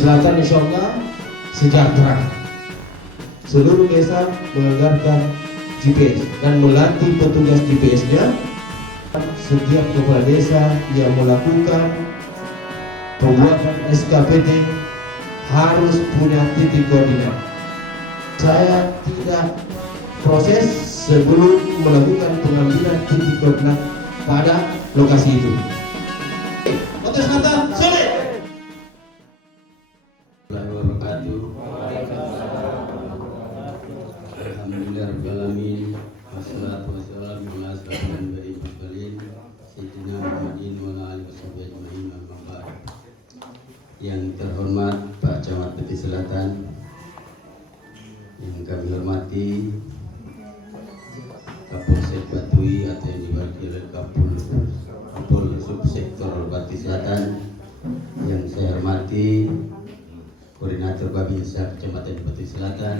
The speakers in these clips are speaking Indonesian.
Selatan insya Allah sejahtera. Seluruh desa menganggarkan GPS dan melatih petugas GPS-nya. Setiap kepala desa yang melakukan pembuatan SKPD harus punya titik koordinat. Saya tidak proses sebelum melakukan pengambilan titik koordinat pada lokasi itu. Kota Selatan, sore. Alhamdulillahirrahmanirrahim. Wassalatu wassalamu ala asyrafil anbiya'i wal mursalin sayyidina Muhammadin wa ala alihi washabihi ajma'in, amma ba'd. Yang terhormat Pak Camat Peti Selatan, yang kami hormati Kapolsek Batui atau yang diwakili Kapol Subsektor Batui Selatan, yang saya hormati Koordinator Babinsa Kecamatan Batui Selatan,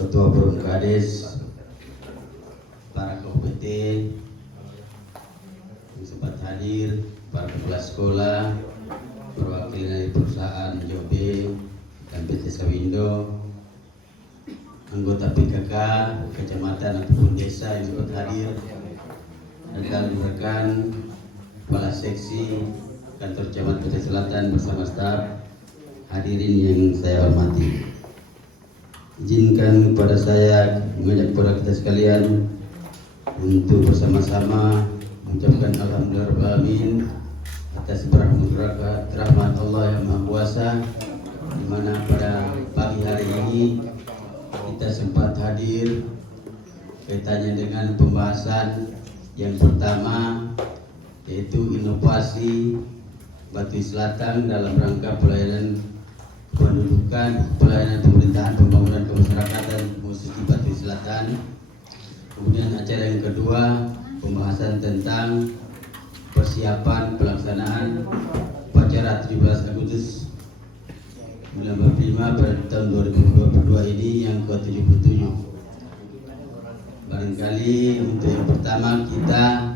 Ketua Forum Kades, para KUPT yang sempat hadir, para kepala sekolah, perwakilan dari perusahaan JOB dan PT Sawindo, anggota PKK, kecamatan ataupun desa yang sempat hadir, dan rekan kepala seksi kantor camat PT Selatan bersama staf, hadirin yang saya hormati. Izinkan kepada saya mengajak kepada kita sekalian untuk bersama-sama mengucapkan alhamdulillahirrahmanirrahim atas rahmat Allah yang Maha Kuasa, di mana pada pagi hari ini kita sempat hadir kaitannya dengan pembahasan yang pertama, yaitu inovasi Batui Selatan dalam rangka pelayanan pendudukan, pelayanan pemerintahan, pembangunan kemasyarakatan khusus di Batui Selatan. Kemudian acara yang kedua, pembahasan tentang persiapan pelaksanaan upacara 17 Agustus 1945 pada tahun 2022 ini yang ke-77. Barangkali untuk yang pertama kita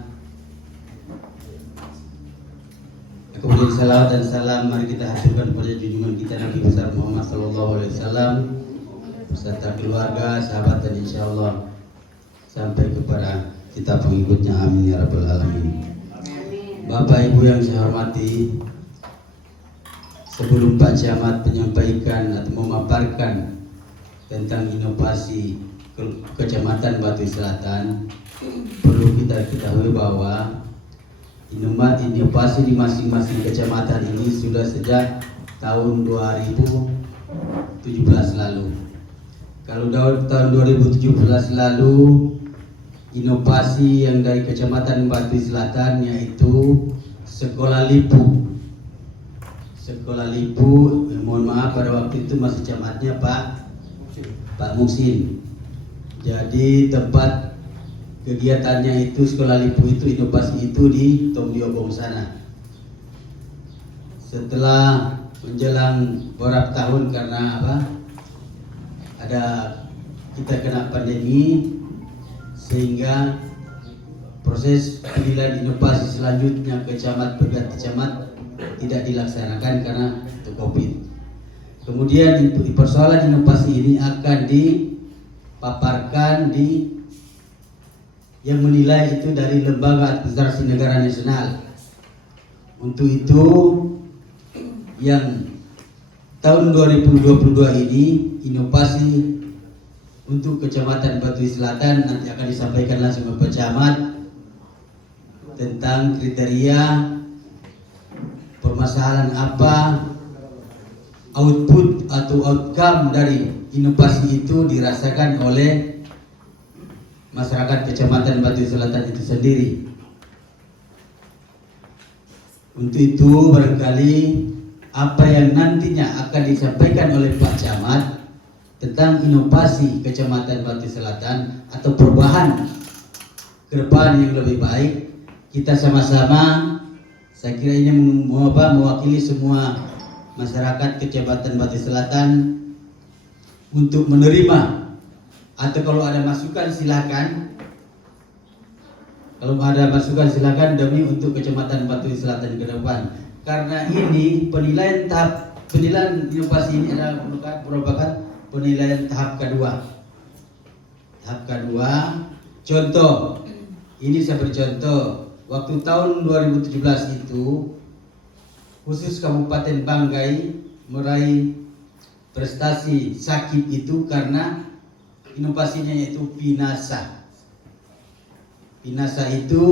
kemudian salawat dan salam mari kita haturkan kepada junjungan kita Nabi besar Muhammad SAW beserta keluarga, sahabat dan insya Allah sampai kepada kita pengikutnya, amin ya rabbal alamin. Bapak Ibu yang saya hormati, sebelum Pak Camat menyampaikan atau memaparkan tentang inovasi Kecamatan Batui Selatan, perlu kita ketahui bahwa inovasi di masing-masing kecamatan ini sudah sejak tahun 2017 lalu. Kalau tahun 2017 lalu, inovasi yang dari Kecamatan Batui Selatan yaitu Sekolah Lipu. Sekolah Lipu, mohon maaf pada waktu itu masih camatnya Pak Muksin. Jadi tempat kegiatannya itu Sekolah Lipu itu, inovasi itu di Tomdiobong sana. Setelah menjelang beberapa tahun karena ada kita kena pandemi, sehingga proses pemilihan inovasi selanjutnya ke camat berganti camat tidak dilaksanakan karena itu COVID. Kemudian persoalan inovasi ini akan dipaparkan di yang menilai itu dari Lembaga Administrasi Negara Nasional. Untuk itu yang tahun 2022 ini inovasi untuk Kecamatan Batui Selatan nanti akan disampaikan langsung ke Pak Camat tentang kriteria permasalahan apa, output atau outcome dari inovasi itu dirasakan oleh masyarakat Kecamatan Batui Selatan itu sendiri. Untuk itu barangkali apa yang nantinya akan disampaikan oleh Pak Camat tentang inovasi Kecamatan Batui Selatan atau perubahan ke depan yang lebih baik, kita sama-sama, saya kira ini mewakili semua masyarakat Kecamatan Batui Selatan untuk menerima, atau kalau ada masukan silakan. Kalau ada masukan silakan demi untuk Kecamatan Batui Selatan ke depan. Karena ini penilaian tahap penilaian inovasi ini adalah merupakan penilaian tahap kedua. Tahap kedua, contoh, ini saya beri contoh. Waktu tahun 2017 itu, khusus Kabupaten Banggai meraih prestasi sakit itu karena inovasinya yaitu Pinasa. Pinasa itu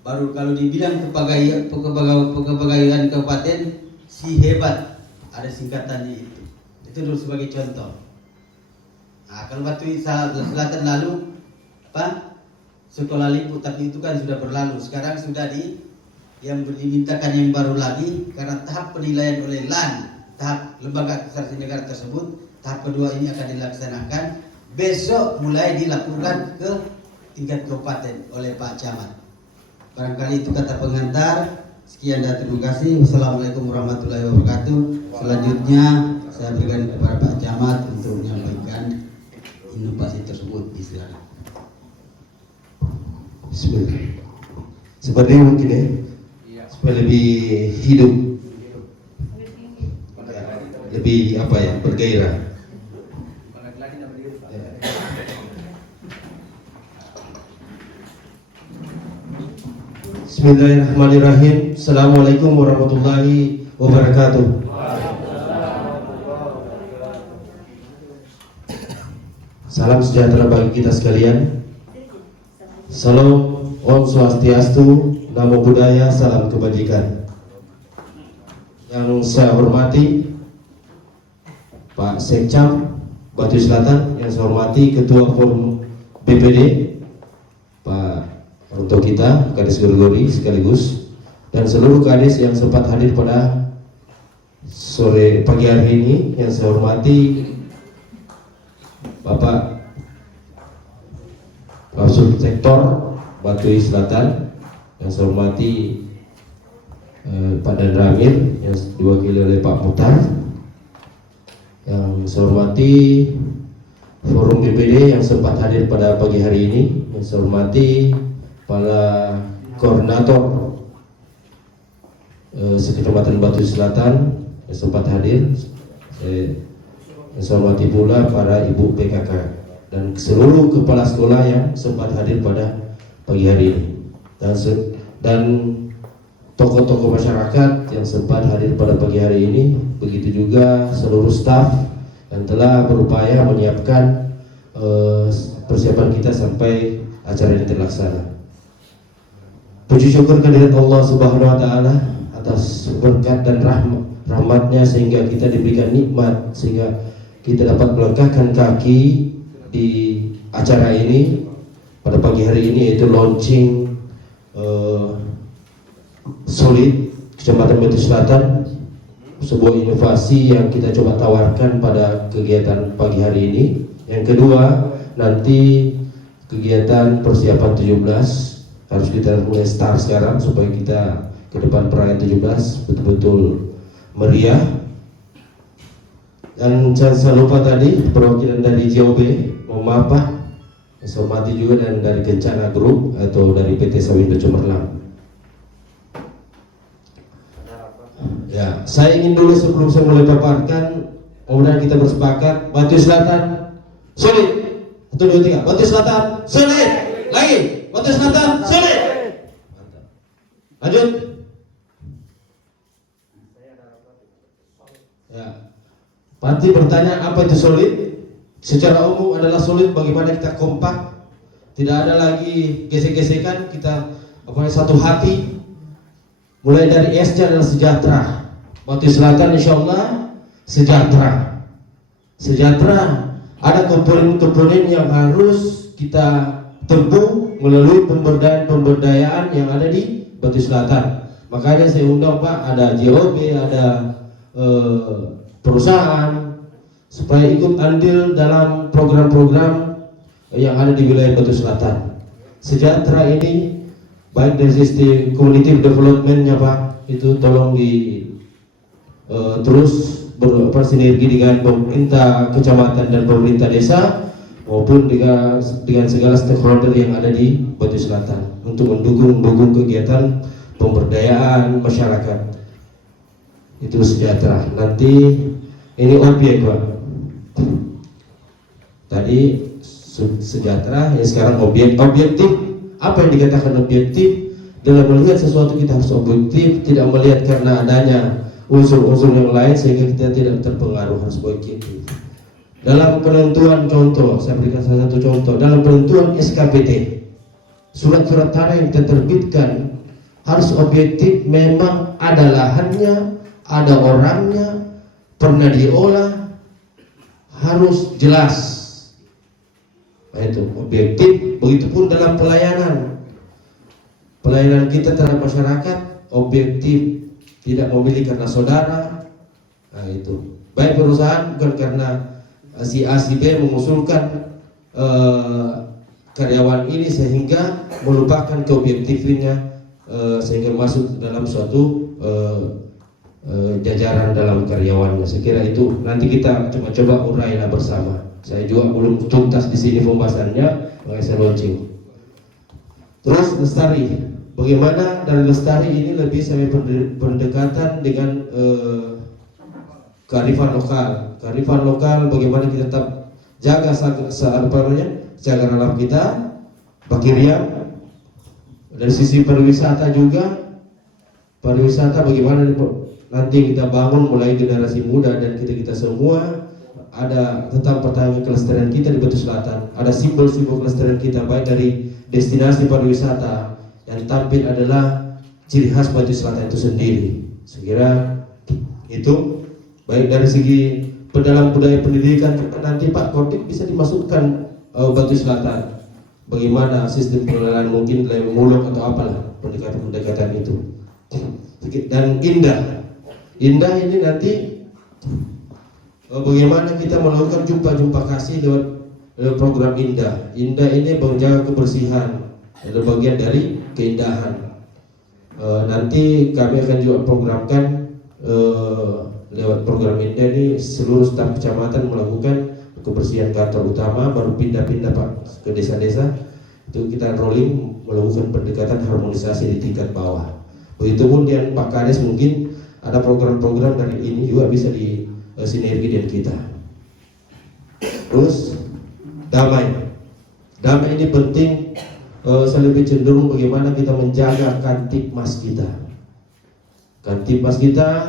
baru kalau dibilang kepegawaian kabupaten si hebat, ada singkatannya itu. Itu dulu sebagai contoh. Nah, kalau waktu selatan lalu apa? Sekolah liput, tapi itu kan sudah berlalu. Sekarang sudah yang dimintakan yang baru lagi karena tahap penilaian oleh LAN, tahap lembaga administrasi negara tersebut, tahap kedua ini akan dilaksanakan besok, mulai dilakukan ke tingkat kabupaten oleh Pak Camat. Barangkali itu kata pengantar. Sekian dan terima kasih. Wassalamualaikum warahmatullahi wabarakatuh. Selanjutnya saya berikan kepada Pak Camat untuk menyampaikan inovasi tersebut. Silakan. Bismillah. Seperti mungkin ya, supaya lebih hidup, lebih apa ya, bergairah. Bismillahirrahmanirrahim. Assalamualaikum warahmatullahi wabarakatuh. Salam sejahtera bagi kita sekalian. Salam Om Swastiastu, Namo Buddhaya, salam kebajikan. Yang saya hormati Pak Sekcam Batu Selatan, yang saya hormati Ketua Forum BPD Pak untuk kita, Kades Gorgori sekaligus, dan seluruh kades yang sempat hadir pada pagi hari ini, yang saya hormati Bapak Subsektor Batu Selatan, yang saya hormati Pak Dan Ramil, yang diwakili oleh Pak Mutar, yang saya hormati Forum BPD yang sempat hadir pada pagi hari ini, yang saya hormati para koordinator Sekecamatan Batu Selatan yang sempat hadir, yang saya hormati pula para ibu PKK dan seluruh kepala sekolah yang sempat hadir pada pagi hari ini, dan tokoh-tokoh masyarakat yang sempat hadir pada pagi hari ini, begitu juga seluruh staf yang telah berupaya menyiapkan persiapan kita sampai acara ini terlaksana. Puji syukur kehadirat Allah Subhanahu wa Ta'ala atas berkat dan rahmatnya sehingga kita diberikan nikmat, sehingga kita dapat melangkahkan kaki di acara ini pada pagi hari ini, yaitu launching Solid Kecamatan Batu Selatan, sebuah inovasi yang kita coba tawarkan pada kegiatan pagi hari ini. Yang kedua, nanti kegiatan persiapan 17 harus kita mulai start sekarang supaya kita ke depan perayaan 17 betul-betul meriah. Dan jangan lupa tadi perwakilan dari JOB, mohon maaf Pak, saya hormati juga, dan dari Kencana Group atau dari PT Sawit Cemerlang. Ya, saya ingin dulu sebelum saya mulai paparkan, kemudian kita bersepakat Batu Selatan solid. 1, 2, 3. Batu Selatan solid. Lagi. Batu Selatan solid. Mantap. Lanjut. Ya. Pasti bertanya apa itu solid? Secara umum adalah solid bagaimana kita kompak, tidak ada lagi gesek-gesekan, kita satu hati. Mulai dari S-nya adalah sejahtera. Batu Selatan insyaallah sejahtera. Sejahtera. Ada komponen-komponen yang harus kita tempuh melalui pemberdayaan yang ada di Batu Selatan. Makanya saya undang Pak, ada JOB, ada perusahaan, supaya ikut andil dalam program-program yang ada di wilayah Batu Selatan. Sejahtera ini baik dari sisi community development-nya Pak, itu tolong terus bersinergi dengan pemerintah kecamatan dan pemerintah desa maupun dengan segala stakeholder yang ada di Batu Selatan untuk mendukung kegiatan pemberdayaan masyarakat. itu sejahtera. Nanti ini objek Pak. Tadi sejahtera, ya sekarang objektif. Apa yang dikatakan objektif? Dalam melihat sesuatu kita harus objektif, tidak melihat karena adanya unsur-unsur yang lain sehingga kita tidak terpengaruh, harus objektif. Dalam penentuan contoh, saya berikan salah satu contoh. Dalam penentuan SKPT, surat-surat tanah yang kita terbitkan harus objektif. Memang ada lahannya, ada orangnya, pernah diolah, harus jelas. Nah, itu objektif. Begitupun dalam pelayanan kita terhadap masyarakat objektif, tidak memilih karena saudara. Nah, itu baik perusahaan bukan karena si A si B mengusulkan karyawan ini sehingga melupakan keobjektifnya, sehingga masuk dalam suatu jajaran dalam karyawannya. Saya kira itu nanti kita coba urailah bersama. Saya juga belum tuntas di sini pembahasannya, makanya saya launching. Terus lestari, bagaimana dari lestari ini lebih saya pendekatan dengan kearifan lokal. Kearifan lokal, bagaimana kita tetap jaga jaga alam kita, Bakiriang. Dari sisi pariwisata juga, pariwisata bagaimana nanti kita bangun mulai generasi muda dan kita semua ada tentang pertahanan kelestarian kita di Batu Selatan. Ada simbol-simbol kelestarian kita baik dari destinasi pariwisata yang tampil adalah ciri khas Batu Selatan itu sendiri. Saya kira itu baik dari segi dalam budaya pendidikan nanti Pak Kodik bisa dimasukkan Batu Selatan. Bagaimana sistem pengelolaan mungkin dari muluk atau apalah pendekatan itu. Dan indah ini nanti bagaimana kita melakukan jumpa kasih lewat program Indah. Indah ini menjaga kebersihan, adalah bagian dari keindahan. Nanti kami akan juga programkan lewat program Indah ini seluruh staf kecamatan melakukan kebersihan kantor utama, baru pindah-pindah Pak ke desa-desa. Itu kita rolling melakukan pendekatan harmonisasi di tingkat bawah. Begitupun dengan Pak Kades mungkin ada program-program dari ini juga bisa di sinergi dengan kita. Terus damai ini penting. Saya lebih cenderung bagaimana kita menjaga Kantipmas kita. Kantipmas kita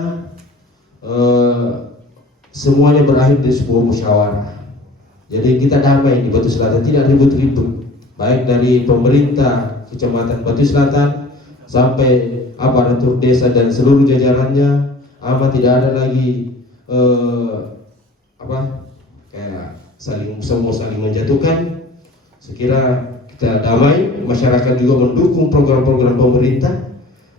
semuanya berakhir di sebuah musyawarah. Jadi kita damai di Batu Selatan, tidak ribut-ribut. Baik dari pemerintah Kecamatan Batu Selatan sampai aparatur desa dan seluruh jajarannya, tidak ada lagi kayak saling menjatuhkan. Sekira kita damai, masyarakat juga mendukung program-program pemerintah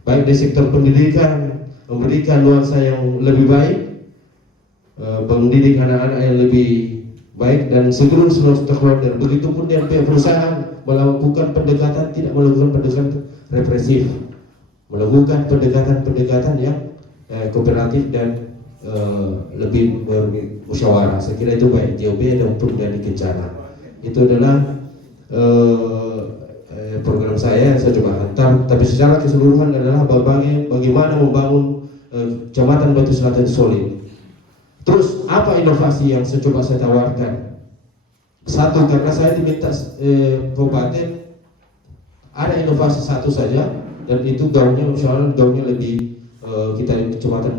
baik di sektor pendidikan, memberikan nuansa yang lebih baik, mendidik anak-anak yang lebih baik, dan seluruh stakeholder. Begitupun dengan pihak perusahaan melakukan pendekatan, tidak melakukan pendekatan represif, melakukan pendekatan yang kooperatif dan lebih bermusyawarah. Saya kira itu baik JOB maupun dari Kencana. Itu adalah program saya coba hantar. Tapi secara keseluruhan adalah bagaimana membangun Kecamatan Batu Selatan solid. Terus apa inovasi yang saya tawarkan? Satu, karena saya diminta kabupaten ada inovasi satu saja, dan itu gaungnya lebih kita di Kecamatan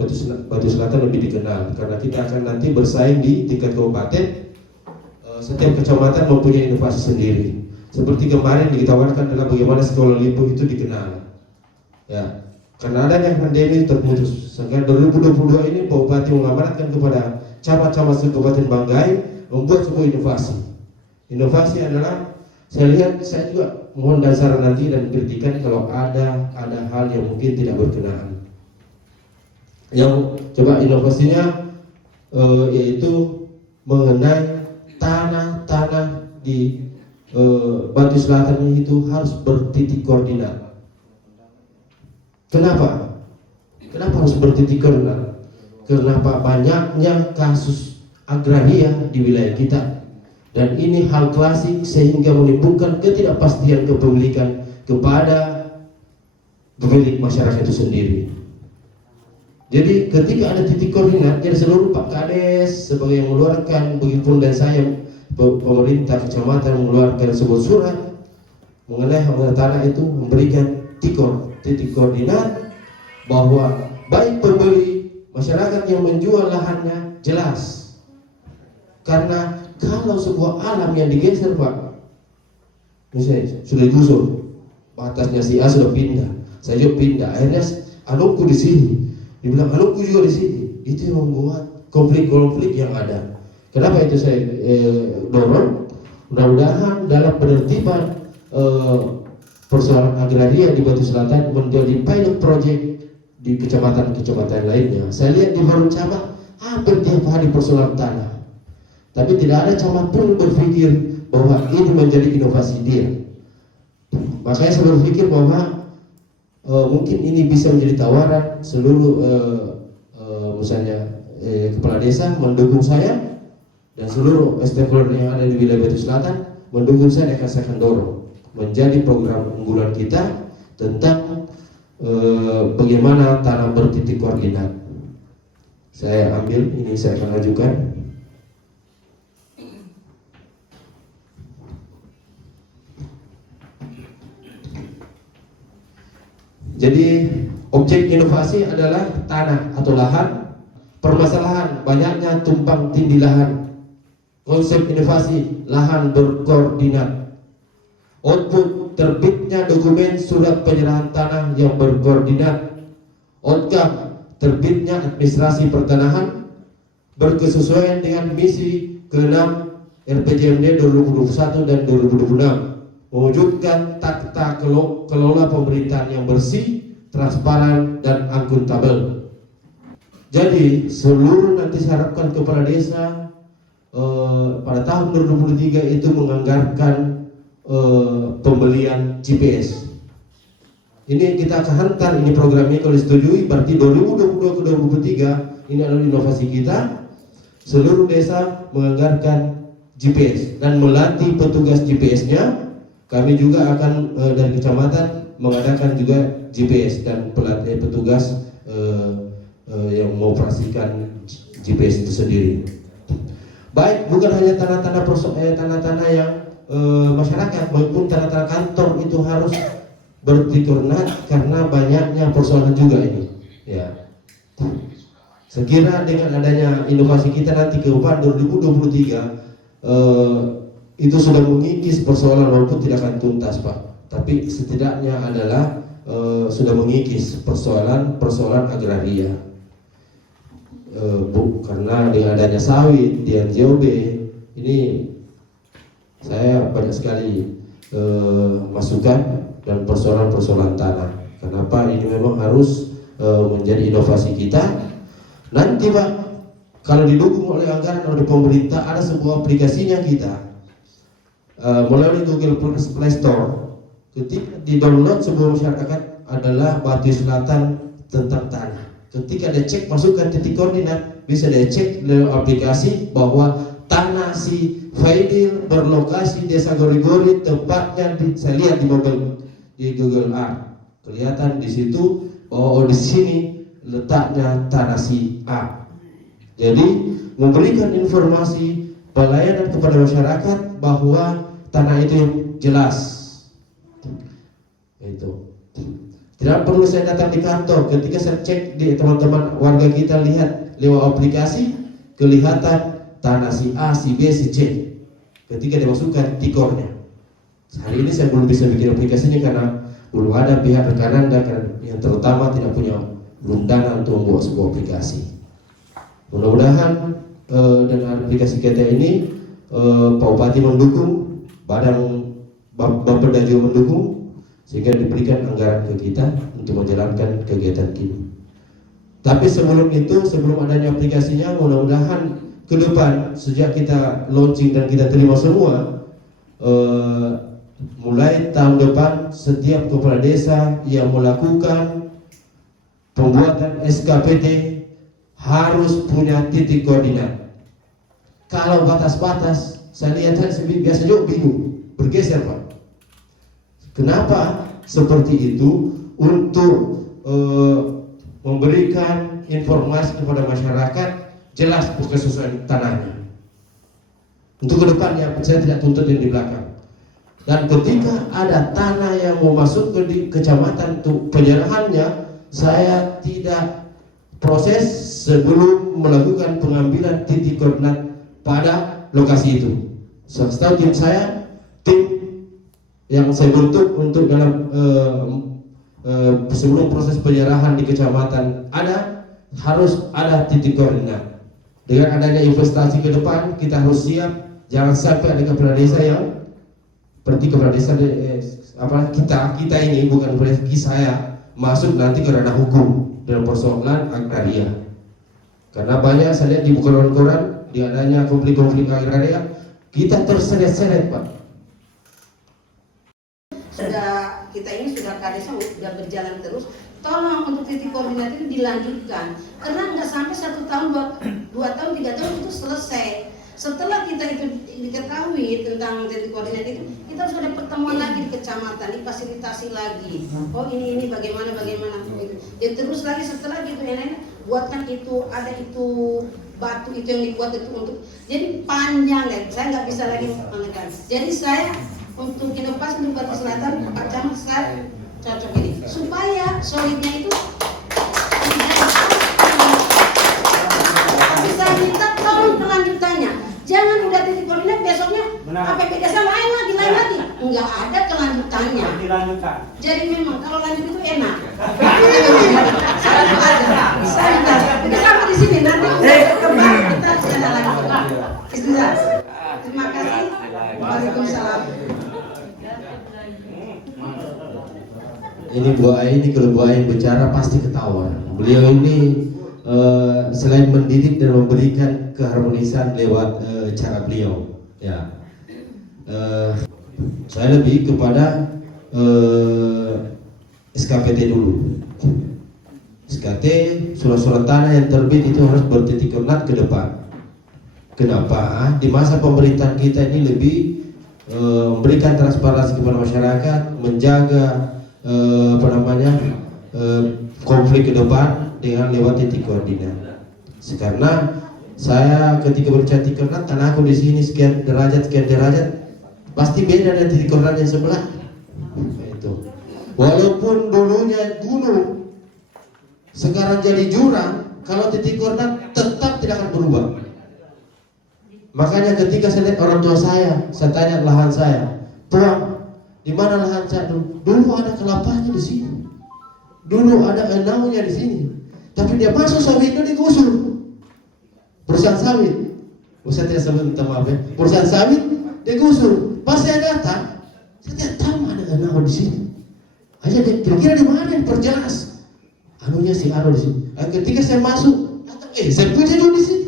Batu Selatan lebih dikenal karena kita akan nanti bersaing di tingkat kabupaten. Setiap kecamatan mempunyai inovasi sendiri. Seperti kemarin ditawarkan adalah bagaimana sekolah limbah itu dikenal. Ya, karena adanya pandemi terputus. Sehingga 2022 ini Pak Bupati mengamanatkan kepada camat-camat Kabupaten Banggai membuat sebuah inovasi. Inovasi adalah saya juga mohon dasar nanti dan kritikan kalau ada hal yang mungkin tidak berkenaan. Yang coba inovasinya yaitu mengenai tanah di Batu Selatan itu harus bertitik koordinat. Kenapa harus bertitik koordinat? Karena banyaknya kasus agraria di wilayah kita, dan ini hal klasik sehingga menimbulkan ketidakpastian kepemilikan kepada pemilik masyarakat itu sendiri. Jadi ketika ada titik koordinat, jadi seluruh Pak Kades sebagai yang mengeluarkan, begitupun dan saya pemerintah kecamatan mengeluarkan sebuah surat mengenai hak tanah itu, memberikan titik koordinat bahwa baik pembeli, masyarakat yang menjual lahannya jelas. Karena kalau sebuah alam yang digeser Pak, misalnya sudah digusur, batasnya si A sudah pindah, saya juga pindah, akhirnya anakku di sini, dibilang anakku juga di sini, itu yang membuat konflik-konflik yang ada. Kenapa itu saya dorong? Mudah-mudahan dalam penertiban persoalan agraria di Batu Selatan menjadi pilot project di kecamatan-kecamatan lainnya. Saya lihat di Forum Camat hampir tiap hari persoalan tanah, tapi tidak ada camat pun berpikir bahwa ini menjadi inovasi dia. Makanya saya berpikir bahwa mungkin ini bisa menjadi tawaran seluruh misalnya kepala desa mendukung saya dan seluruh stakeholder yang ada di wilayah Batu Selatan mendukung saya, dan saya akan dorong menjadi program unggulan kita tentang bagaimana tanah bertitik koordinat. Saya ambil ini, saya akan ajukan. Jadi objek inovasi adalah tanah atau lahan. Permasalahan banyaknya tumpang tindih lahan. Konsep inovasi lahan berkoordinat. Output terbitnya dokumen surat penyerahan tanah yang berkoordinat. Outcome terbitnya administrasi pertanahan berkesesuaian dengan misi ke-6 RPJMD 2021 dan 2026. Mewujudkan tata kelola pemerintahan yang bersih, transparan, dan akuntabel. Jadi seluruh nanti saya harapkan kepala desa pada tahun 2023 itu menganggarkan pembelian GPS. Ini kita akan hantar ini programnya, kalau disetujui berarti 2022 ke 2023 ini adalah inovasi kita. Seluruh desa menganggarkan GPS dan melatih petugas GPS-nya. Kami juga akan dari kecamatan mengadakan juga GPS dan pelatih petugas yang mengoperasikan GPS itu sendiri. Baik, bukan hanya tanah-tanah yang masyarakat maupun tanah-tanah kantor itu harus bertikurna karena banyaknya persoalan juga ini. Ya, sekira dengan adanya inovasi kita nanti ke depan 2023 itu sudah mengikis persoalan walaupun tidak akan tuntas Pak, tapi setidaknya adalah sudah mengikis persoalan agraria. Karena dengan adanya sawit di NJOB ini saya banyak sekali masukan dan persoalan tanah. Kenapa ini memang harus menjadi inovasi kita. Nanti Pak, kalau didukung oleh anggaran oleh pemerintah, ada sebuah aplikasinya kita melalui Google Play Store. Ketika di-download sebuah masyarakat adalah Batu Selatan tentang tanah. Ketika dia cek masukkan titik koordinat, bisa dia cek lewat aplikasi bahwa tanah si Faidil berlokasi Desa Gori-Gori, tepatnya saya lihat di Google Earth. Kelihatan di situ bahwa di sini letaknya tanah si A. Jadi memberikan informasi pelayanan kepada masyarakat bahwa tanah itu yang jelas. Itu tidak perlu saya datang di kantor. Ketika saya cek di teman-teman warga kita, lihat lewat aplikasi, kelihatan tanah si A, si B, si C. Ketika dimasukkan tikornya. Hari ini saya belum bisa bikin aplikasinya karena belum ada pihak rekan Anda yang terutama tidak punya belum dana untuk membuat sebuah aplikasi. Mudah-mudahan dengan aplikasi kita ini Pak Bupati mendukung, Bapeda juga mendukung, sehingga diberikan anggaran ke kita untuk menjalankan kegiatan kita. Tapi sebelum itu, sebelum adanya aplikasinya, mudah-mudahan ke depan sejak kita launching dan kita terima semua, mulai tahun depan setiap kepala desa yang melakukan pembuatan SKPD harus punya titik koordinat. Kalau batas-batas, saya lihat biasa juga bingung, bergeser Pak. Kenapa seperti itu? Untuk memberikan informasi kepada masyarakat jelas kesesuaian tanahnya. Untuk kedepannya saya tidak tuntut yang di belakang. Dan ketika ada tanah yang mau masuk ke kecamatan untuk penyerahannya, saya tidak proses sebelum melakukan pengambilan titik koordinat pada lokasi itu. Setahu tim saya, tim yang saya bentuk untuk dalam sebelum proses penyerahan di kecamatan harus ada titik koordinat. Dengan adanya investasi ke depan, kita harus siap. Jangan sampai ada kepala desa yang seperti kepala desa kita ini bukan kepala desa saya masuk nanti ke ranah hukum dalam persoalan agraria. Karena banyak saya lihat di koran-koran di adanya konflik-konflik agraria kita terseret-seret, Pak. Kita ini sudah kadesnya sudah berjalan terus. Tolong untuk titik koordinat ini dilanjutkan karena nggak sampai 1 tahun, 2 tahun, 3 tahun itu selesai. Setelah kita itu diketahui tentang titik koordinat itu, kita harus ada pertemuan lagi di kecamatan, difasilitasi lagi. Oh ini bagaimana gitu. Ya terus lagi setelah gitu enak buatkan itu, ada itu batu itu yang dibuat itu untuk jadi panjang ya. Saya nggak bisa lagi mengatakan. Jadi saya untuk inovasi untuk Batu Selatan, Pak Camat saya cocok ini supaya solidnya itu bisa minta tolong kelanjutannya. Jangan udah titik koordinat besoknya APP desa lain lagi. Enggak ada kelanjutannya. Jadi memang kalau lanjut itu enak. Saya kita sampai di sini nanti kembali kita kesana lagi. Bismillah. Terima kasih. Waalaikumsalam. Ini Bu Ai, ini kalau Bu Ai bicara pasti ketawa. Beliau ini selain mendidik dan memberikan keharmonisan lewat cara beliau, ya. Saya lebih kepada SKPT dulu. SKT surat-surat tanah yang terbit itu harus bertitik koordinat ke depan. Kenapa? Di masa pemerintahan kita ini lebih memberikan transparansi kepada masyarakat, menjaga konflik ke depan dengan lewat titik koordinat. Karena saya ketika berbicara titik koordinat, tanah aku di sini sekian derajat, pasti beda dari titik koordinat yang sebelah. Itu. Walaupun dulunya gunung, sekarang jadi jurang, kalau titik koordinat tetap tidak akan berubah. Makanya ketika saya lihat orang tua saya tanya lahan saya, Tuan, di mana lahan saya dulu? Dulu ada kelapanya di sini, dulu ada enaunya di sini, tapi dia masuk sawitnya digusur. Perusahaan sawit, saya tidak sebut minta maaf ya, perusahaan sawit digusur. Pas saya datang, saya tidak tahu ada enau di sini. Hanya kira-kira di mana yang perjelas? Anunya si Aro di sini. Ketika saya masuk, saya punya dulu di sini.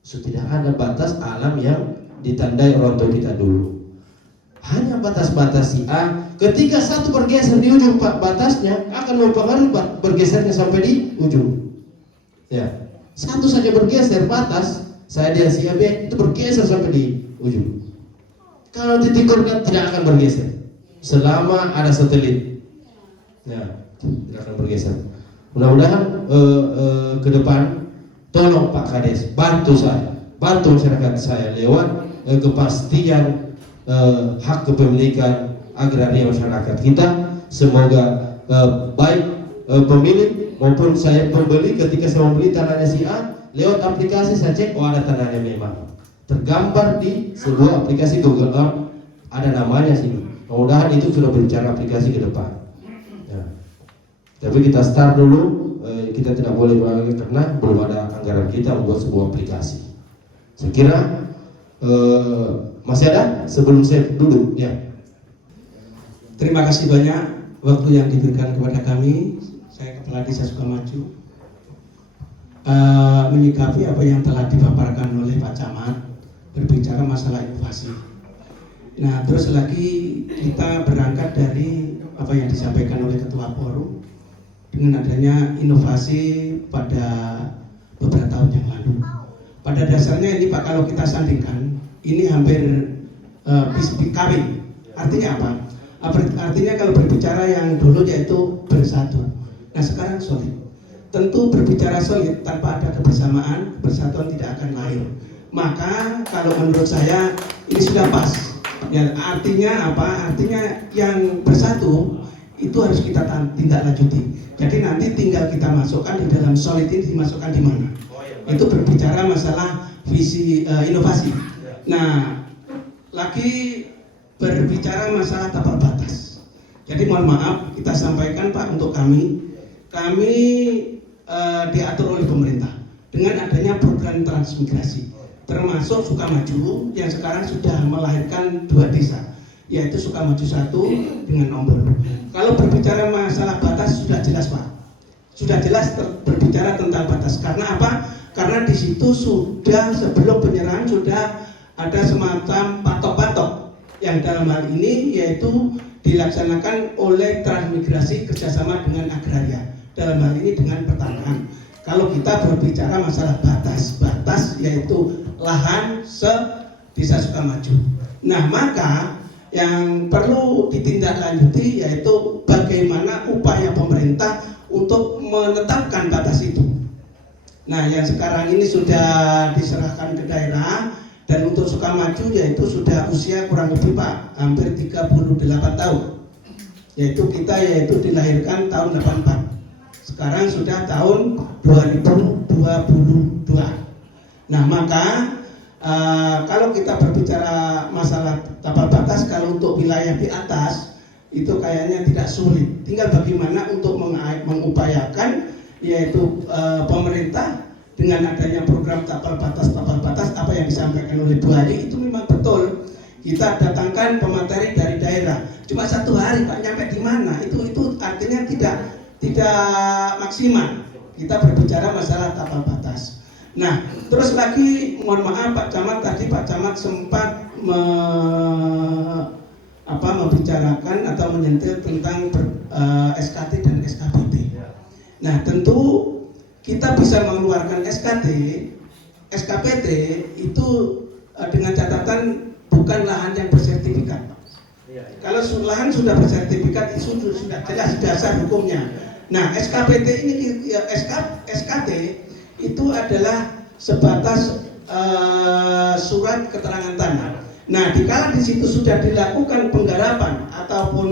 So, tidak ada batas alam yang ditandai orang tua kita dulu. Hanya batas-batas si A. Ketika satu bergeser di ujung batasnya akan mempengaruhi bergesernya sampai di ujung. Ya, satu saja bergeser batas, saya dan si A B itu bergeser sampai di ujung. Kalau titik koordinat tidak akan bergeser selama ada satelit. Ya, tidak akan bergeser. Mudah-mudahan ke depan tolong Pak Kades bantu saya, bantu masyarakat saya lewat kepastian hak kepemilikan agraria masyarakat kita. Semoga baik pemilik maupun saya pembeli, ketika saya membeli tanahnya si A, lewat aplikasi saya cek, oh ada tanahnya memang tergambar di sebuah aplikasi Google Earth, ada namanya sini. Mudah-mudahan itu sudah berbicara aplikasi ke depan. Ya. Tapi kita start dulu. Kita tidak boleh karena belum ada anggaran kita membuat sebuah aplikasi. Saya kira masih ada sebelum saya duduk ya. Terima kasih banyak waktu yang diberikan kepada kami. Saya Kepala Desa Sukamaju menyikapi apa yang telah dipaparkan oleh Pak Camat berbicara masalah inovasi. Nah, terus lagi kita berangkat dari apa yang disampaikan oleh Ketua Forum dengan adanya inovasi pada beberapa tahun yang lalu. Pada dasarnya ini Pak, kalau kita sandingkan, ini hampir kawin. Artinya apa? Artinya kalau berbicara yang dulu yaitu bersatu. Nah sekarang solid. tentu berbicara solid tanpa ada kebersamaan, persatuan tidak akan lahir. Maka kalau menurut saya ini sudah pas. Ya, artinya apa? Artinya yang bersatu itu harus kita tindak lanjuti. Jadi nanti tinggal kita masukkan di dalam solid ini, dimasukkan di mana. Itu berbicara masalah visi inovasi. Nah, lagi berbicara masalah tapal batas. Jadi mohon maaf kita sampaikan Pak untuk kami diatur oleh pemerintah dengan adanya program transmigrasi, termasuk Sukamaju yang sekarang sudah melahirkan 2 desa, yaitu Sukamaju 1 dengan Ombolo. Kalau berbicara masalah batas sudah jelas Pak, sudah jelas berbicara tentang batas. Karena apa? Karena di situ sudah sebelum penyerahan sudah ada semacam patok-patok yang dalam hal ini yaitu dilaksanakan oleh transmigrasi kerjasama dengan agraria. Dalam hal ini dengan pertanahan. Kalau kita berbicara masalah batas yaitu lahan se-desa Sukamaju. Nah, maka yang perlu ditindaklanjuti yaitu bagaimana upaya pemerintah untuk menetapkan batas itu. Nah, yang sekarang ini sudah diserahkan ke daerah, dan untuk Sukamaju yaitu sudah usia kurang lebih Pak hampir 38 tahun. Yaitu dilahirkan tahun 84. Sekarang sudah tahun 2022. Nah, maka kalau kita berbicara masalah tapal batas, kalau untuk wilayah di atas itu kayaknya tidak sulit. Tinggal bagaimana untuk mengupayakan yaitu pemerintah dengan adanya program tapal batas apa yang disampaikan oleh Bu Hari itu memang betul. Kita datangkan pemateri dari daerah. Cuma 1 hari Pak, nyampe di mana? Itu artinya tidak maksimal. Kita berbicara masalah tapal batas. Nah, terus lagi mohon maaf Pak Camat, tadi Pak Camat sempat membicarakan atau menyentil tentang SKT dan SKPT. Nah, tentu kita bisa mengeluarkan SKPT itu dengan catatan bukan lahan yang bersertifikat. Kalau lahan sudah bersertifikat itu sudah jelas dasar hukumnya. Nah, SKPT ini SKT itu adalah sebatas surat keterangan tanah. Nah, dikala di situ sudah dilakukan penggarapan ataupun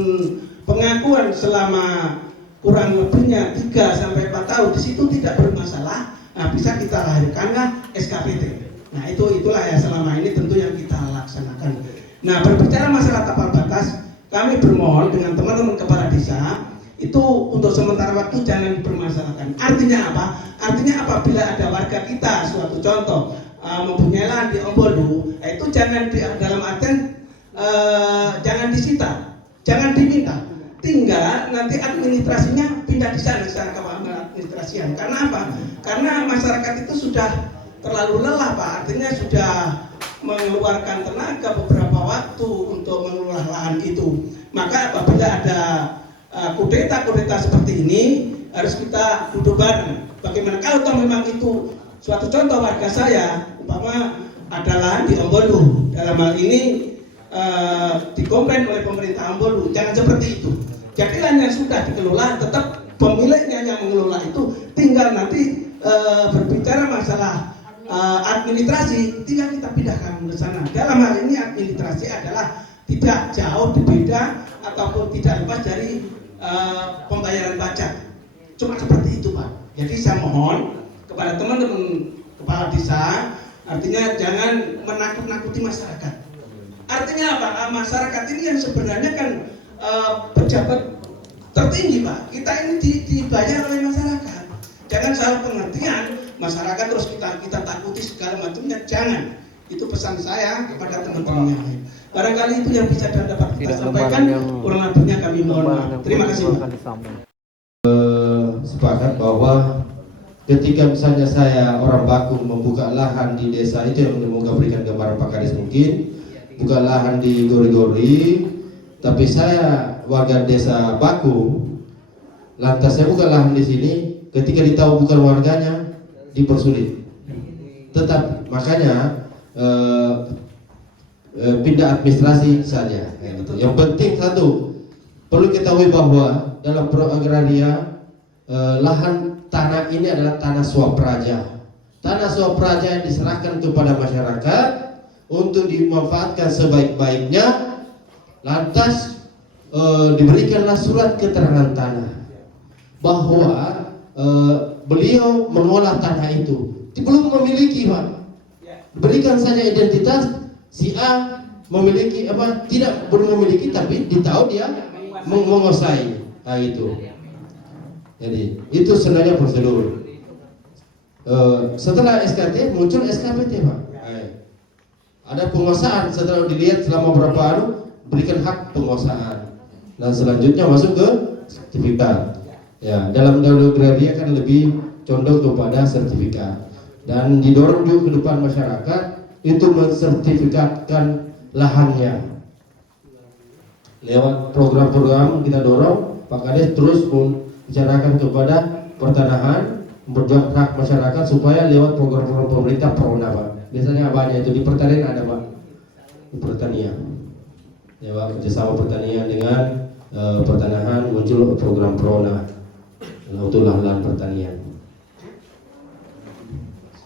pengakuan selama kurang lebihnya 3 sampai 4 tahun, di situ tidak bermasalah. Nah, bisa kita lahirkanlah SKPT. Nah, itulah ya selama ini tentu yang kita laksanakan. Nah, berbicara masalah tapal batas, kami bermohon dengan teman-teman kepala desa itu untuk sementara waktu jangan dipermasalahkan. Artinya apa? Artinya apabila ada warga kita, suatu contoh mempunyai lahan di Ombolo, itu jangan dalam artian jangan disita, jangan diminta, tinggal nanti administrasinya pindah di sana secara keadministrasian. Karena apa? Karena masyarakat itu sudah terlalu lelah Pak, artinya sudah mengeluarkan tenaga beberapa waktu untuk mengelola lahan itu. Maka apabila ada kudeta seperti ini harus kita duduk bareng. Bagaimana kalau toh memang itu suatu contoh warga saya, umpama ada lahan di Ombolo, dalam hal ini dikomplain oleh pemerintah Ombolo, jangan seperti itu. Jadi lahan yang sudah dikelola tetap pemiliknya yang mengelola itu, tinggal nanti berbicara masalah administrasi, tinggal kita pindahkan ke sana. Dalam hal ini administrasi adalah tidak jauh berbeda ataupun tidak lepas dari pembayaran pajak. Cuma seperti itu Pak. Jadi saya mohon kepada teman-teman kepala desa, artinya jangan menakut-nakuti masyarakat. Artinya apa? Masyarakat ini yang sebenarnya kan pejabat tertinggi Pak. Kita ini dibayar oleh masyarakat. Jangan salah pengertian, masyarakat terus kita takuti segala macamnya, jangan. Itu pesan saya kepada teman-teman yang lain. Barangkali itu yang bisa dan dapat kita sampaikan. Kurang lebihnya kami mohon maaf. Terima kasih Pak. Sepakat bahwa ketika misalnya saya orang Baku membuka lahan di desa itu, yang semoga berikan gambaran Pak Kades mungkin buka lahan di Gori-Gori, tapi saya warga desa Baku, lantas saya buka lahan di sini, ketika ditahu bukan warganya dipersulit. Tetap makanya pindah administrasi saja. Yang penting satu, perlu ketahui bahwa dalam pro agraria lahan tanah ini adalah tanah swapraja. Tanah swapraja yang diserahkan kepada masyarakat untuk dimanfaatkan sebaik-baiknya. Lantas diberikanlah surat keterangan tanah bahwa beliau mengolah tanah itu. Belum memiliki, Pak. Berikan saja identitas si A memiliki belum memiliki, tapi ditahu dia menguasai. Nah itu. Jadi itu sebenarnya prosedur. Setelah SKT muncul SKPT, Pak. Ada penguasaan, setelah dilihat selama berapa hari berikan hak penguasaan. Dan selanjutnya masuk ke sertifikat. Ya, dalam undang-undang agraria kan lebih condong kepada sertifikat. Dan didorong juga ke depan masyarakat itu mensertifikatkan lahannya. Lewat program-program kita dorong Pak Kades terus membicarakan kepada pertanahan, berjuang hak masyarakat supaya lewat program-program pemerintah PRONA, Pak. Biasanya banyak itu di pertanian ada, Pak. Di pertanian. Lewat kerjasama pertanian dengan pertanahan muncul program PRONA untuk lahan pertanian.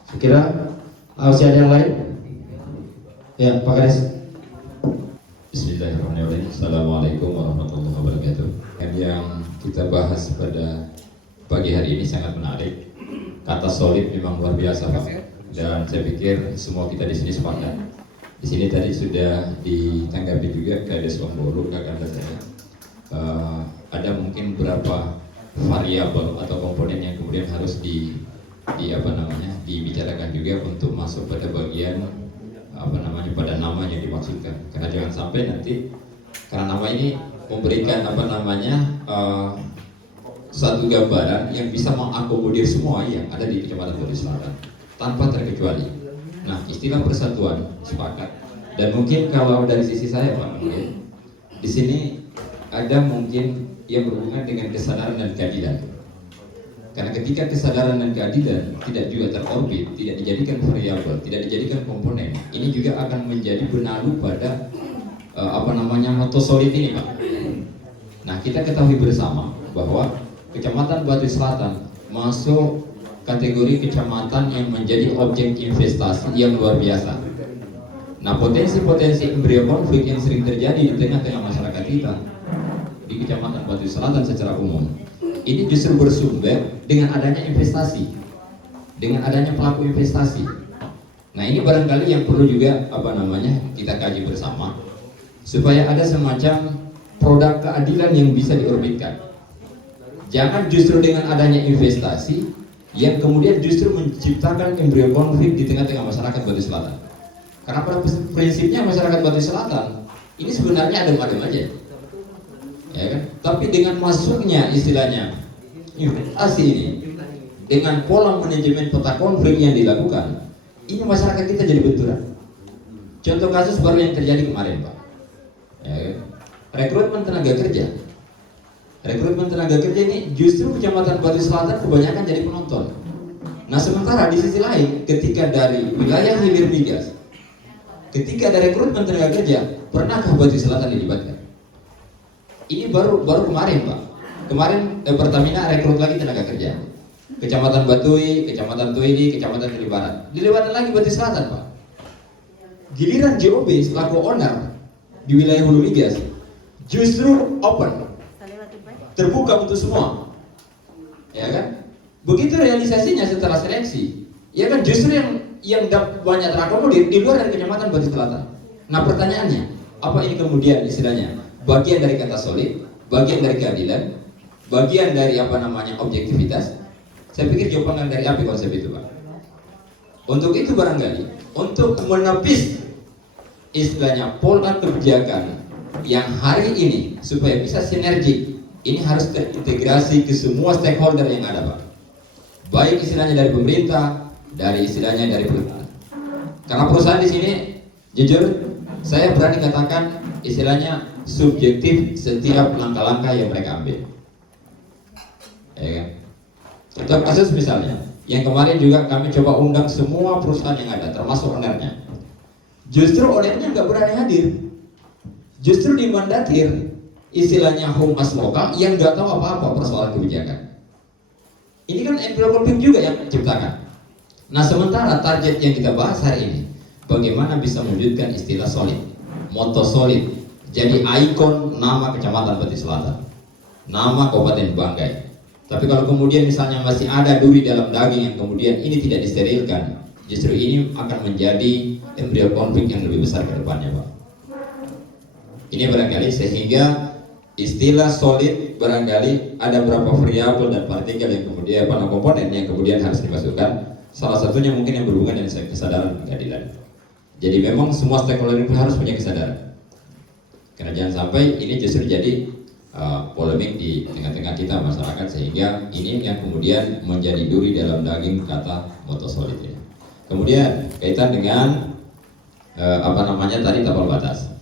Saya kira masih ada yang lain? Ya, Pak Kades. Bismillahirrahmanirrahim. Assalamualaikum warahmatullahi wabarakatuh. Yang kita bahas pada pagi hari ini sangat menarik. Kata solid memang luar biasa, Pak. Dan saya pikir semua kita di sini sepakat. Di sini tadi sudah ditanggapi juga Kades Ombolu, kakak saya. Ada mungkin beberapa variabel atau komponen yang kemudian harus dibicarakan juga untuk masuk pada bagian pada nama yang dimaksudkan. Karena jangan sampai nanti karena nama ini memberikan satu gambaran yang bisa mengakomodir semua yang ada di Kecamatan Batu Selatan tanpa terkecuali. Nah, istilah persatuan sepakat. Dan mungkin kalau dari sisi saya, Pak, di sini ada mungkin yang berhubungan dengan kesadaran dan keadilan. Karena ketika kesadaran dan keadilan tidak juga terorbit, tidak dijadikan variabel, tidak dijadikan komponen, ini juga akan menjadi benalu pada moto solid ini, Pak. Nah, kita ketahui bersama bahwa Kecamatan Batu Selatan masuk kategori kecamatan yang menjadi objek investasi yang luar biasa. Nah, potensi-potensi embrio konflik yang sering terjadi di tengah-tengah masyarakat kita di Kecamatan Batu Selatan secara umum, ini justru bersumber dengan adanya investasi, dengan adanya pelaku investasi. Nah, ini barangkali yang perlu juga kita kaji bersama supaya ada semacam produk keadilan yang bisa diorbitkan. Jangan justru dengan adanya investasi yang kemudian justru menciptakan embrio konflik di tengah-tengah masyarakat Batu Selatan. Karena pada prinsipnya masyarakat Batu Selatan ini sebenarnya adem-adem aja, ya kan? Tapi dengan masuknya istilahnya investasi ini, dengan pola manajemen peta konflik yang dilakukan, ini masyarakat kita jadi benturan. Contoh kasus baru yang terjadi kemarin, Pak, ya kan? Rekrutmen tenaga kerja. Rekrutmen tenaga kerja ini justru Kecamatan Batu Selatan kebanyakan jadi penonton. Nah, sementara di sisi lain, ketika dari wilayah hilir migas, ketika ada rekrutmen tenaga kerja, pernahkah Batu Selatan dilibatkan? Ini baru kemarin, Pak. Kemarin Pertamina rekrut lagi tenaga kerja. Kecamatan Batui, Kecamatan Tuidi, Kecamatan Tuli Barat. Dilibatkan lagi Batu Selatan, Pak. Giliran JOB selaku owner di wilayah hulu migas justru open, terbuka untuk semua, ya kan? Begitu realisasinya setelah seleksi, ya kan justru yang banyak terakomodir di luar dari Kecamatan Batu Selatan. Nah, pertanyaannya, apa ini kemudian istilahnya bagian dari kata solid, bagian dari keadilan, bagian dari objektivitas? Saya pikir jawaban dari apa konsep itu, Pak. Untuk itu barangkali untuk menepis istilahnya pola kebijakan yang hari ini supaya bisa sinergik, ini harus terintegrasi ke semua stakeholder yang ada, Pak. Baik istilahnya dari pemerintah, dari istilahnya dari perusahaan. Karena perusahaan di sini, jujur, saya berani katakan istilahnya subjektif setiap langkah-langkah yang mereka ambil. Ya kan? Contoh kasus misalnya, yang kemarin juga kami coba undang semua perusahaan yang ada, termasuk ownernya. Justru ownernya nggak berani hadir. Justru dimandatir istilahnya humas lokal yang nggak tahu apa-apa persoalan kebijakan. Ini kan embryonic conflict juga yang menciptakan. Nah, sementara target yang kita bahas hari ini, bagaimana bisa mewujudkan istilah solid, moto solid, jadi ikon nama Kecamatan Pati Selatan, nama Kabupaten Banggai. Tapi kalau kemudian misalnya masih ada duri dalam daging yang kemudian ini tidak disterilkan, justru ini akan menjadi embryonic konflik yang lebih besar ke depannya, Pak. Ini barangkali sehingga istilah solid barangkali ada beberapa variabel dan partikel yang kemudian komponen yang kemudian harus dimasukkan. Salah satunya mungkin yang berhubungan dengan kesadaran keadilan. Jadi memang semua stakeholder itu harus punya kesadaran. Karena jangan sampai ini justru jadi polemik di tengah-tengah kita masyarakat, sehingga ini yang kemudian menjadi duri dalam daging kata moto solid ini. Kemudian kaitan dengan tadi tapal batas.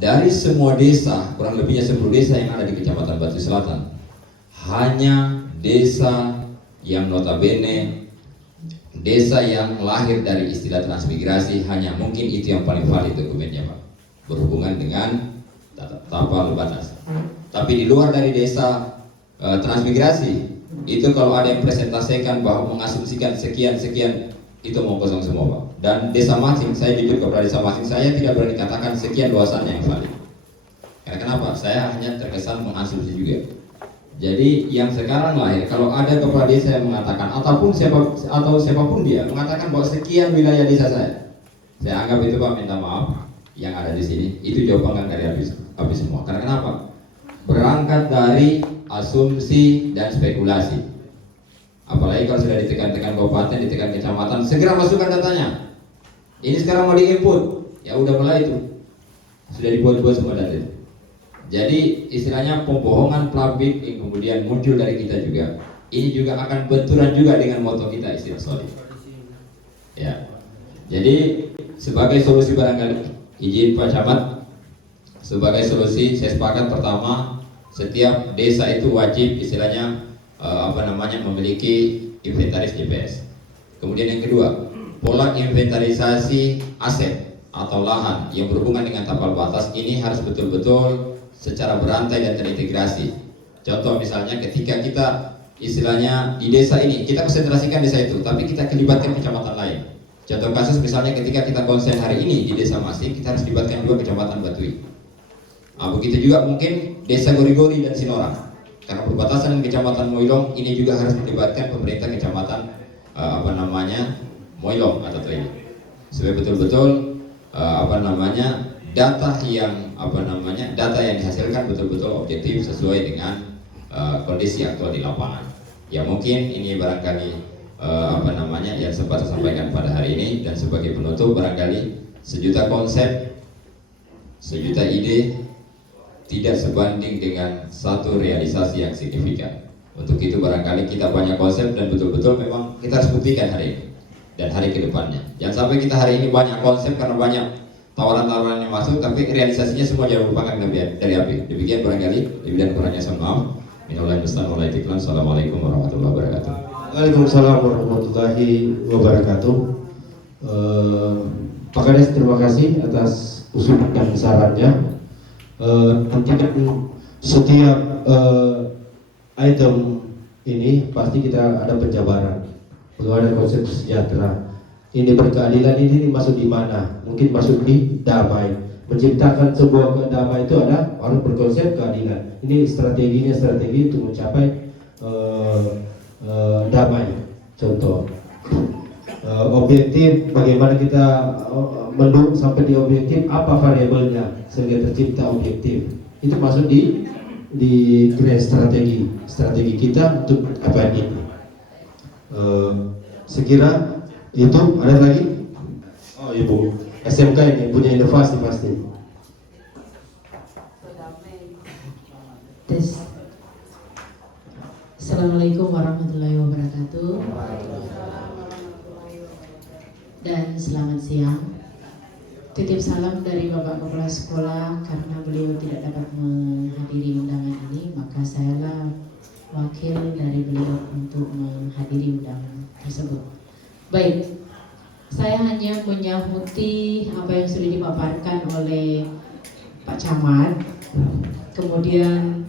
Dari semua desa, kurang lebihnya 10 desa yang ada di Kecamatan Batu Selatan, hanya desa yang notabene desa yang lahir dari istilah transmigrasi, hanya mungkin itu yang paling valid dokumennya, Pak, berhubungan dengan tapal batas. Tapi di luar dari desa transmigrasi itu, kalau ada yang presentasikan bahwa mengasumsikan sekian itu mau kosong semua, Pak. Dan desa masing, saya jujur kepada desa masing, saya tidak berani katakan sekian luasannya yang valid. Karena kenapa? Saya hanya terkesan mengasumsi juga. Jadi yang sekarang lahir, kalau ada kepala desa yang mengatakan ataupun siapapun dia mengatakan bahwa sekian wilayah desa saya anggap itu, Pak, minta maaf yang ada di sini itu jawaban dari habis semua. Karena kenapa? Berangkat dari asumsi dan spekulasi. Apalagi kalau sudah ditekan-tekan kabupaten, ditekan kecamatan, segera masukkan datanya. Ini sekarang mau diinput, ya udah mulai itu sudah dibuat-buat semua data itu. Jadi istilahnya pembohongan publik yang kemudian muncul dari kita juga, ini juga akan benturan juga dengan moto kita, istilah solid. Ya, jadi sebagai solusi barangkali, izin Pak Camat, sebagai solusi saya sepakat pertama, setiap desa itu wajib istilahnya memiliki inventaris GPS. Kemudian yang kedua, pola inventarisasi aset atau lahan yang berhubungan dengan tapal batas ini harus betul-betul secara berantai dan terintegrasi. Contoh misalnya ketika kita istilahnya di desa ini, kita konsentrasikan desa itu, tapi kita kelibatkan kecamatan lain. Contoh kasus misalnya ketika kita konsen hari ini di desa Masing, kita harus libatkan juga kecamatan Batui. Begitu juga mungkin desa Gorigori dan Sinorang. Karena perbatasan kecamatan Moilong ini juga harus melibatkan pemerintah kecamatan Moilong atau Teli. Supaya betul-betul data yang dihasilkan betul-betul objektif sesuai dengan kondisi aktual di lapangan. Ya mungkin ini barangkali yang sempat saya sampaikan pada hari ini, dan sebagai penutup barangkali sejuta konsep, sejuta ide tidak sebanding dengan satu realisasi yang signifikan. Untuk itu barangkali kita banyak konsep dan betul-betul memang kita harus buktikan hari ini dan hari kedepannya. Jangan sampai kita hari ini banyak konsep karena banyak tawaran-tawaran yang masuk, tapi realisasinya semua jangan merupakan dari api. Demikian barangkali, lebih kurangnya saya maaf. Assalamualaikum warahmatullahi wabarakatuh. Waalaikumsalam warahmatullahi wabarakatuh. Pak Kades, terima kasih atas usulan dan sarannya. Nanti setiap item ini pasti kita ada penjabaran, perlu ada konsep sejahtera. Ini berkeadilan ini masuk di mana? Mungkin masuk di damai. Menciptakan sebuah kedamaian itu ada harus berkonsep keadilan. Ini strategi untuk mencapai damai. Contoh objektif, bagaimana kita mendukung sampai di objektif, apa variabelnya sehingga tercipta objektif. Itu masuk di grand strategi kita untuk apa ini. Sekira itu ada lagi. Oh Ibu, SMK ini punya inovasi pasti. Tes. Assalamualaikum warahmatullahi wabarakatuh. Dan selamat siang. Titip salam dari Bapak Kepala Sekolah, karena beliau tidak dapat menghadiri undangan ini, maka sayalah wakil dari beliau untuk menghadiri undangan tersebut. Baik, saya hanya menyahuti apa yang sudah dipaparkan oleh Pak Camat. Kemudian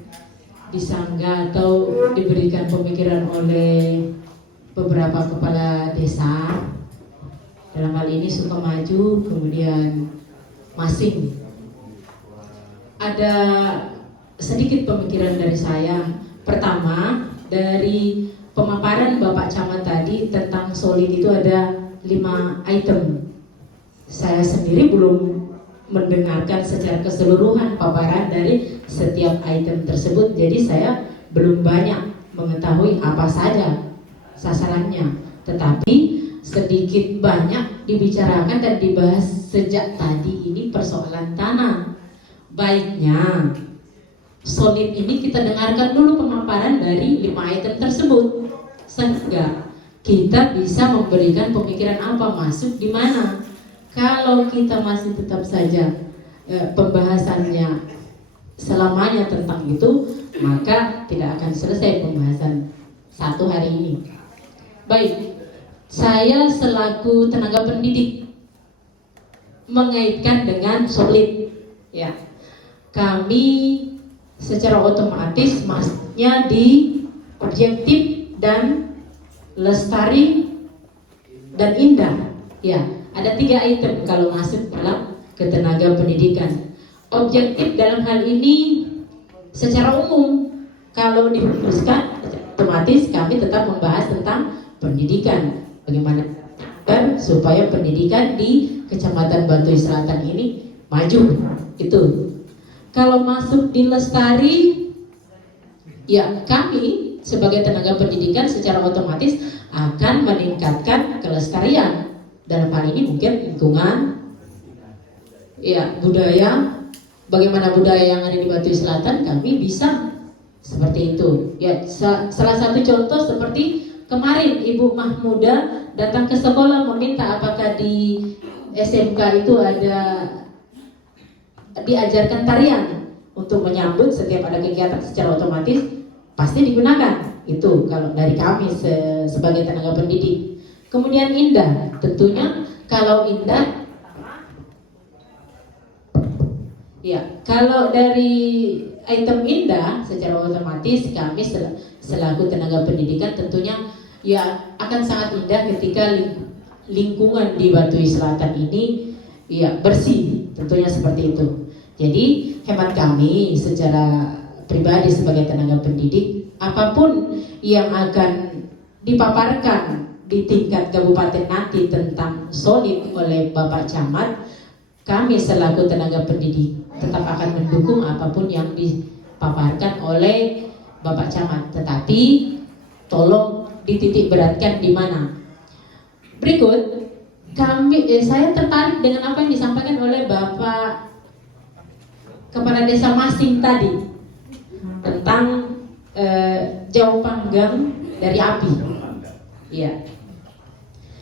disanggah atau diberikan pemikiran oleh beberapa kepala desa. Dalam hal ini Sukamaju, kemudian Masing. Ada sedikit pemikiran dari saya. Pertama, dari pemaparan Bapak Camat tadi tentang solid itu ada 5 item. Saya sendiri belum mendengarkan secara keseluruhan paparan dari setiap item tersebut, jadi saya belum banyak mengetahui apa saja sasarannya. Tetapi sedikit banyak dibicarakan dan dibahas sejak tadi ini persoalan tanah. Baiknya solid ini kita dengarkan dulu pemaparan dari 5 item tersebut, sehingga kita bisa memberikan pemikiran apa masuk di mana. Kalau kita masih tetap saja pembahasannya selamanya tentang itu, maka tidak akan selesai pembahasan satu hari ini. Baik, saya selaku tenaga pendidik mengaitkan dengan solid, ya. Kami secara otomatis masuknya di objektif dan lestari dan indah, ya. Ada 3 item kalau masuk dalam ketenaga pendidikan. Objektif dalam hal ini secara umum, kalau dikhususkan otomatis kami tetap membahas tentang pendidikan. Bagaimana supaya pendidikan di Kecamatan Bantui Selatan ini maju. Itu. Kalau masuk di lestari, ya kami sebagai tenaga pendidikan secara otomatis akan meningkatkan kelestarian. Dalam hal ini mungkin lingkungan, ya budaya, bagaimana budaya yang ada di Bantui Selatan kami bisa seperti itu. Ya salah satu contoh seperti kemarin Ibu Mahmuda datang ke sekolah meminta apakah di SMK itu ada diajarkan tarian untuk menyambut setiap ada kegiatan, secara otomatis pasti digunakan. Itu kalau dari kami sebagai tenaga pendidik. Kemudian indah, tentunya kalau indah, ya kalau dari item indah secara otomatis kami selaku tenaga pendidikan tentunya ya akan sangat indah ketika lingkungan di Bantui Selatan ini ya bersih, tentunya seperti itu. Jadi hemat kami secara pribadi sebagai tenaga pendidik, apapun yang akan dipaparkan di tingkat kabupaten nanti tentang solid oleh Bapak Camat, kami selaku tenaga pendidik tetap akan mendukung apapun yang dipaparkan oleh Bapak Camat. Tetapi tolong dititik beratkan di mana. Berikut saya tertarik dengan apa yang disampaikan oleh Bapak Kepala Desa Masing tadi tentang jauh panggang dari api. Iya.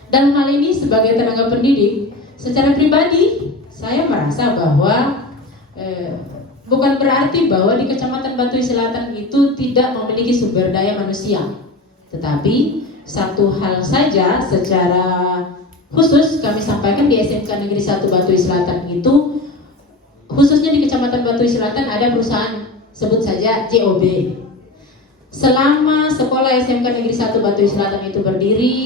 Dalam hal ini sebagai tenaga pendidik, secara pribadi saya merasa bahwa bukan berarti bahwa di Kecamatan Bantui Selatan itu tidak memiliki sumber daya manusia. Tetapi satu hal saja secara khusus kami sampaikan di SMK Negeri 1 Bantui Selatan itu, khususnya di Kecamatan Bantui Selatan ada perusahaan sebut saja JOB. Selama sekolah SMK Negeri 1 Bantui Selatan itu berdiri,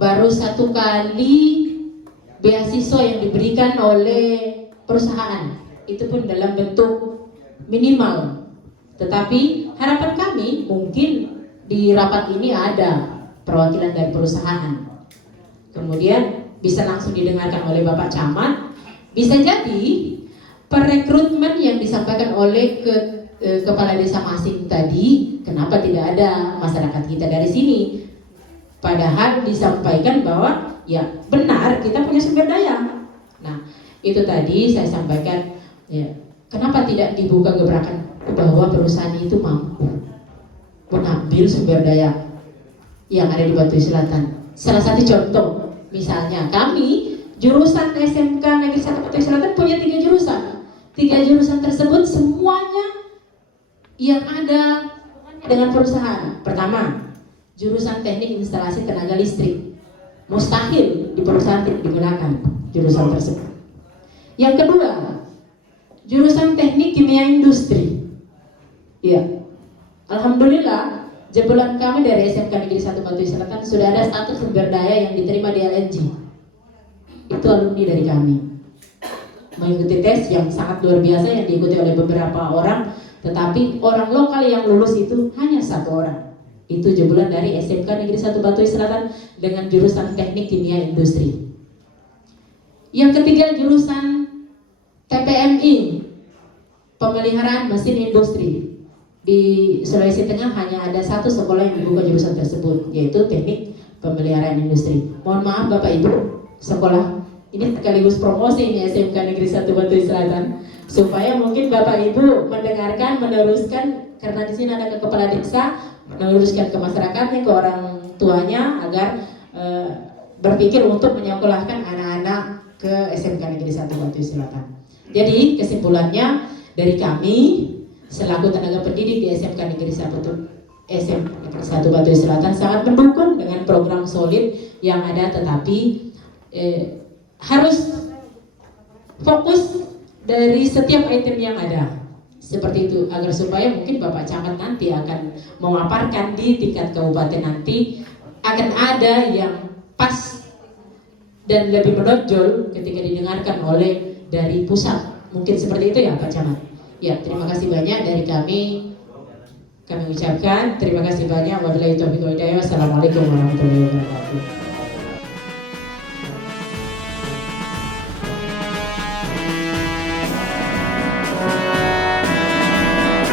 baru 1 kali beasiswa yang diberikan oleh perusahaan, itu pun dalam bentuk minimal. Tetapi harapan kami mungkin di rapat ini ada perwakilan dari perusahaan, kemudian bisa langsung didengarkan oleh Bapak Camat. Bisa jadi perekrutmen yang disampaikan oleh Kepala Desa Masing tadi, kenapa tidak ada masyarakat kita dari sini? Padahal disampaikan bahwa ya benar kita punya sumber daya. Nah itu tadi saya sampaikan, ya, kenapa tidak dibuka gebrakan bahwa perusahaan itu mampu mengambil sumber daya yang ada di Bantui Selatan. Salah satu contoh, misalnya kami jurusan SMK Negeri 1 Bantui Selatan punya 3 jurusan. 3 jurusan tersebut semuanya yang ada dengan perusahaan. Pertama, jurusan teknik instalasi tenaga listrik, mustahil di perusahaan tidak digunakan jurusan tersebut. Yang kedua, jurusan teknik kimia industri, Iya. Alhamdulillah, jebolan kami dari SMK Negeri 1 Batu Selatan sudah ada satu sumber daya yang diterima di LNG. Itu alumni dari kami. Mengikuti tes yang sangat luar biasa yang diikuti oleh beberapa orang, tetapi orang lokal yang lulus itu hanya 1 orang. Itu jebolan dari SMK Negeri 1 Batu Selatan dengan jurusan Teknik Kimia Industri. Yang ketiga jurusan TPMI, Pemeliharaan Mesin Industri. Di Sulawesi Tengah hanya ada 1 sekolah yang membuka jurusan tersebut, yaitu Teknik Pemeliharaan Industri. Mohon maaf Bapak Ibu, sekolah ini sekaligus promosi ini SMK Negeri 1 Batu Selatan, supaya mungkin Bapak Ibu mendengarkan, meneruskan, karena di sini ada kepala desa, meneruskan ke masyarakatnya, ke orang tuanya, agar berpikir untuk menyekolahkan anak-anak ke SMK Negeri 1 Batu Selatan. Jadi kesimpulannya dari kami selaku tenaga pendidik di SMK Negeri 1 Batu Selatan sangat mendukung dengan program solid yang ada, tetapi harus fokus dari setiap item yang ada seperti itu, agar supaya mungkin Bapak Camat nanti akan memaparkan di tingkat kabupaten nanti akan ada yang pas dan lebih menonjol ketika didengarkan oleh dari pusat, mungkin seperti itu ya Pak Camat. Ya, terima kasih banyak dari kami ucapkan terima kasih banyak. Wabillahi taufiq wal hidayah. Wassalamualaikum warahmatullahi wabarakatuh.